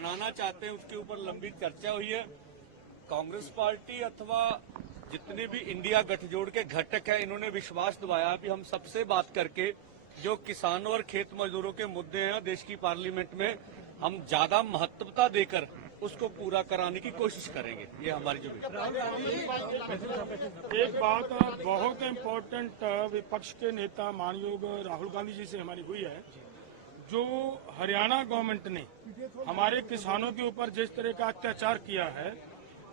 बनाना चाहते हैं उसके ऊपर लंबी चर्चा हुई है। कांग्रेस पार्टी अथवा जितने भी इंडिया गठजोड़ के घटक है, इन्होंने विश्वास दिलाया कि हम सबसे बात करके जो किसानों और खेत मजदूरों के मुद्दे हैं देश की पार्लियामेंट में, हम ज्यादा महत्वता देकर उसको पूरा कराने की कोशिश करेंगे। ये हमारी जो एक बात बहुत इम्पोर्टेंट विपक्ष के नेता मानयोग राहुल गांधी जी से हमारी हुई है। जो हरियाणा गवर्नमेंट ने हमारे किसानों के ऊपर जिस तरह का अत्याचार किया है,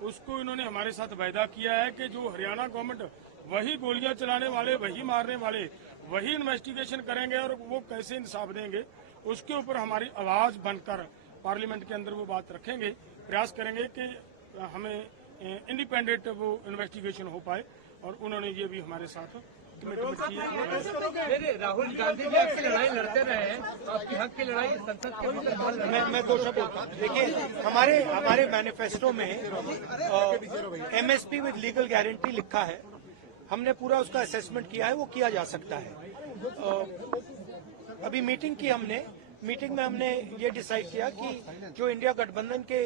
उसको इन्होंने हमारे साथ वायदा किया है कि जो हरियाणा गवर्नमेंट वही गोलियां चलाने वाले, वही मारने वाले, वही इन्वेस्टिगेशन करेंगे और वो कैसे इंसाफ देंगे, उसके ऊपर हमारी आवाज बनकर पार्लियामेंट के अंदर वो बात रखेंगे। प्रयास करेंगे कि हमें इंडिपेंडेंट वो इन्वेस्टिगेशन हो पाए, और उन्होंने ये भी हमारे साथ कमिटमेंट की है। राहुल गांधी जी आपकी लड़ाई लड़ते रहे हैं, आपकी हक की लड़ाई संसद के अंदर। मैं दो शब्द बोलता हूं। देखिए, हमारे मैनिफेस्टो में एमएसपी विद लीगल गारंटी लिखा है। हमने पूरा उसका असेसमेंट किया है, वो किया जा सकता है। अभी मीटिंग में हमने ये डिसाइड किया कि जो इंडिया गठबंधन के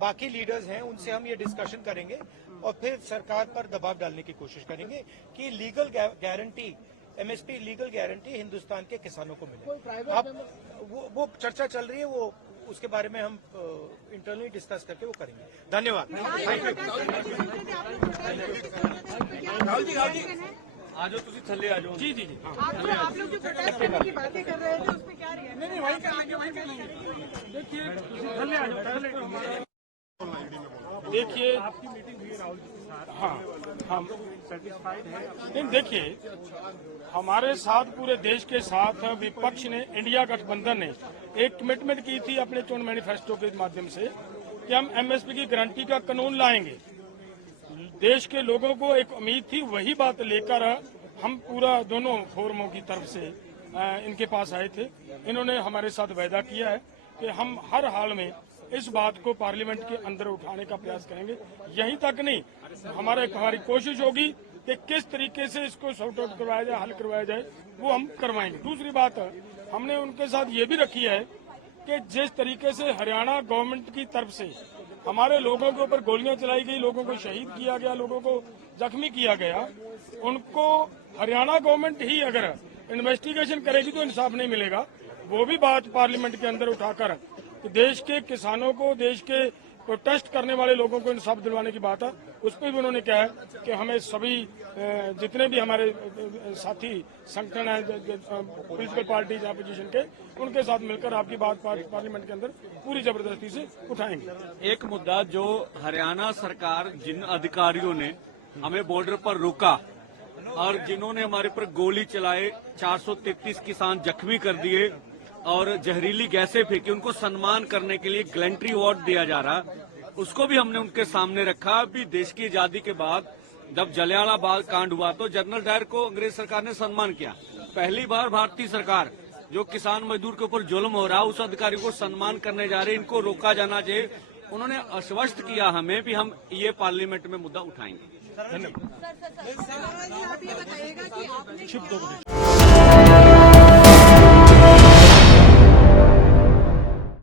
बाकी लीडर्स हैं उनसे हम ये डिस्कशन करेंगे और फिर सरकार पर दबाव डालने की कोशिश करेंगे कि legal guarantee, MSP legal guarantee Hindustan के किसानों को मिले। अब वो चर्चा चल रही है, वो उसके बारे में हम इंटरनली डिस्कस करके वो करेंगे। धन्यवाद। आ जाओ, तुम थल्ले आ जाओ। जी। आप लोग जो प्रोटेस्ट करने की बातें कर रहे थे उसमें क्या रिएक्शन? नहीं, वहीं देखिए, देखिए आपकी मीटिंग हुई राहुल जी के साथ। हाँ, हम सेटिस्फाइड हैं। नहीं, देखिए, हमारे साथ पूरे देश के साथ विपक्ष ने, इंडिया गठबंधन ने एक कमिटमेंट की थी अपने चुनाव मैनिफेस्टो के माध्यम से कि हम एमएसपी की गारंटी का कानून लाएंगे। देश के लोगों को एक उम्मीद थी, वही बात लेकर हम पूरा दोनों फोरमों की तरफ से इनके पास आए थे। इन्होंने हमारे साथ वायदा किया है कि हम हर हाल में इस बात को पार्लियामेंट के अंदर उठाने का प्रयास करेंगे। यहीं तक नहीं, हमारी कोशिश होगी कि किस तरीके से इसको सॉर्ट आउट करवाया जाए, हल करवाया जाए, वो हम करवाएंगे। दूसरी बात, हमने उनके साथ ये भी रखी है कि जिस तरीके से हरियाणा गवर्नमेंट की तरफ से हमारे लोगों के ऊपर गोलियां चलाई गई, लोगों को शहीद किया गया, लोगों को जख्मी किया गया, उनको हरियाणा गवर्नमेंट ही अगर इन्वेस्टिगेशन करेगी तो इंसाफ नहीं मिलेगा। वो भी बात पार्लियामेंट के अंदर उठाकर देश के किसानों को, देश के प्रोटेस्ट करने वाले लोगों को इंसाफ दिलवाने की बात है। उस पर भी उन्होंने कहा है कि हमें सभी जितने भी हमारे साथी संगठन है, पॉलिटिकल पार्टीज अपोजिशन के, उनके साथ मिलकर आपकी बात पार्लियामेंट के अंदर पूरी जबरदस्ती से उठाएंगे। एक मुद्दा जो हरियाणा सरकार, जिन अधिकारियों ने हमें बॉर्डर पर रोका और जिन्होंने हमारे पर गोली चलाए, 433 किसान जख्मी कर दिए और जहरीली गैसें फेंकी, उनको सम्मान करने के लिए गैलेंट्री अवार्ड दिया जा रहा, उसको भी हमने उनके सामने रखा। अभी देश की आजादी के बाद जब जलियांवाला बाग कांड हुआ तो जनरल डायर को अंग्रेज सरकार ने सम्मान किया। पहली बार भारतीय सरकार जो किसान मजदूर के ऊपर जुल्म हो रहा, उस अधिकारी को सम्मान करने जा रहे, इनको रोका जाना चाहिए। उन्होंने आश्वस्त किया हमें भी हम ये पार्लियामेंट में मुद्दा उठाएंगे। सर, आप ये बताइएगा कि आपने